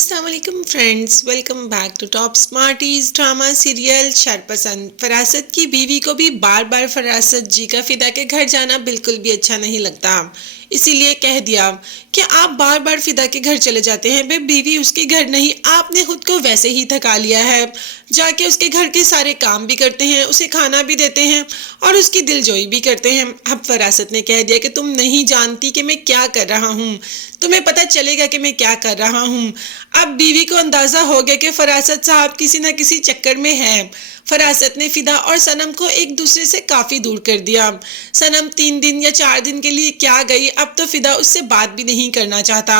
अस्सलाम वालेकुम friends, welcome back to top smarties drama serial Sharpasand. Farasat की बीवी को भी बार बार फरासत जी का फिदा के घर जाना बिल्कुल भी अच्छा नहीं लगता, इसीलिए कह दिया कि आप बार बार फिदा के घर चले जाते हैं। बे बीवी उसके घर नहीं, आपने खुद को वैसे ही थका लिया है। जाके उसके घर के सारे काम भी करते हैं, उसे खाना भी देते हैं और उसकी दिलजोई भी करते हैं। अब फरासत ने कह दिया कि तुम नहीं जानती कि मैं क्या कर रहा हूँ, तुम्हें पता चलेगा कि मैं क्या कर रहा हूँ। अब बीवी को अंदाजा हो गया कि फरासत साहब किसी न किसी चक्कर में है। फरासत ने फिदा और सनम को एक दूसरे से काफी दूर कर दिया। सनम 3 दिन या 4 दिन के लिए क्या गई, अब तो फिदा उससे बात भी नहीं करना चाहता।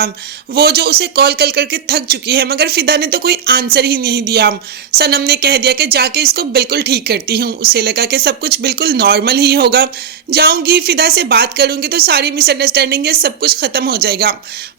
वो जो उसे कॉल कर करके थक चुकी है, मगर फिदा ने तो कोई आंसर ही नहीं दिया। सनम ने कह दिया कि जाके इसको बिल्कुल ठीक करती हूँ। उसे लगा कि सब कुछ बिल्कुल नॉर्मल ही होगा, जाऊंगी फिदा से बात करूंगी तो सारी मिसअंडरस्टैंडिंग ये सब कुछ खत्म हो जाएगा।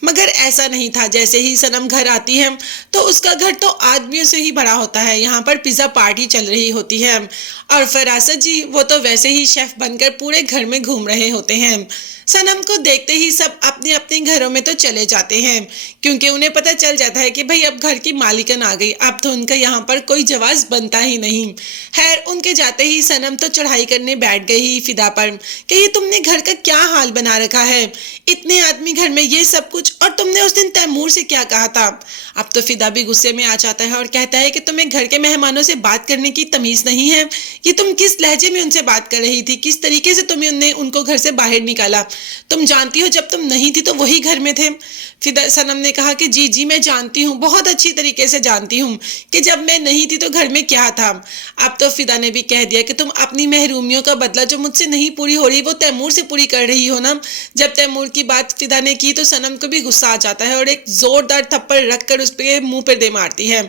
मगर ऐसा नहीं था। जैसे ही सनम घर आती है तो उसका घर तो आदमियों से ही भरा होता है। यहाँ पर पिज्जा पार्टी चल रही होती है और फरासत जी वो तो वैसे ही शेफ बनकर पूरे घर में घूम रहे होते हैं। सनम को देखते ही सब अपने अपने घरों में तो चले जाते हैं, क्योंकि उन्हें पता चल जाता है कि भाई अब घर की मालिकन आ गई, अब तो उनका यहाँ पर कोई जवाब बनता ही नहीं। खैर उनके जाते ही सनम तो चढ़ाई करने बैठ गई फिदा पर कि ये तुमने घर का क्या हाल बना रखा है, इतने आदमी घर में ये सब कुछ, और तुमने उस दिन तैमूर से क्या कहा था। अब तो फिदा भी गुस्से में आ जाता है और कहता है कि तुम्हें घर के मेहमानों से बात करने की तमीज नहीं है। ये तुम किस लहजे में उनसे बात कर रही थी, किस तरीके से तुमने उनको घर से बाहर निकाला। तुम जानती हो जब तुम नहीं थी तो वही घर में थे। फिदा सनम ने कहा कि जी जी मैं जानती हूँ, बहुत अच्छी तरीके से जानती हूँ कि जब मैं नहीं थी तो घर में क्या था। अब तो फिदा ने भी कह दिया कि तुम अपनी महरूमियों का बदला जो मुझसे नहीं पूरी हो रही वो तैमूर से पूरी कर रही हो ना। जब तैमूर की बात फिदा ने की तो सनम को भी गुस्सा आ जाता है और एक जोरदार थप्पड़ रखकर उस पे मुंह पर दे मारती है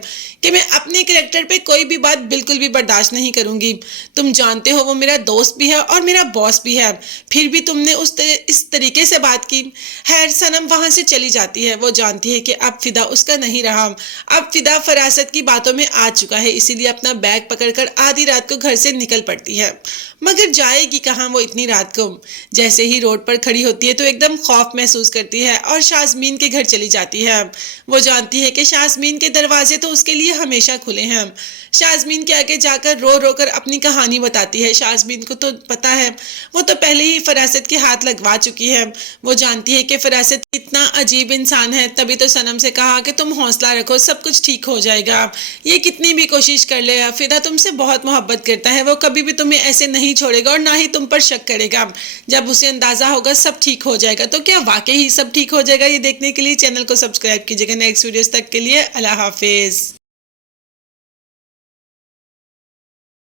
कि मैं अपने कैरेक्टर पे कोई भी बात बिल्कुल भी बर्दाश्त नहीं करूंगी। तुम जानते हो वो मेरा दोस्त भी है और मेरा बॉस भी है, फिर भी तुमने इस तरीके से बात की। खैर सनम वहां से चली जाती है। वो जानती है कि अब फिदा उसका नहीं रहा। अब फिदा फरासत की बातों में आ चुका है, इसीलिए अपना बैग पकड़कर आधी रात को घर से निकल पड़ती है। मगर जाएगी कहाँ वो इतनी रात को। जैसे ही रोड पर खड़ी होती है तो एकदम खौफ महसूस करती है और शाजमीन के घर चली जाती है। वो जानती है कि शाजमीन के दरवाजे तो उसके लिए हमेशा खुले हैं। शाजमीन के आगे जाकर रो रो कर अपनी कहानी बताती है। शाजमीन को तो पता है, वो तो पहले ही फरासत के हाथ लगवा चुकी है। वो जानती है कि फरासत इतना अजीब इंसान है, तभी तो सनम से कहा कि तुम हौसला रखो, सब कुछ ठीक हो जाएगा। ये कितनी भी कोशिश कर ले, फिदा तुमसे बहुत मोहब्बत करता है, वो कभी भी तुम्हें ऐसे नहीं छोड़ेगा और ना ही तुम पर शक करेगा। जब उसे अंदाजा होगा सब ठीक हो जाएगा। तो क्या वाकई ही सब ठीक हो जाएगा? ये देखने के लिए चैनल को सब्सक्राइब कीजिएगा। नेक्स्ट वीडियोस तक के लिए अल्लाह हाफिज।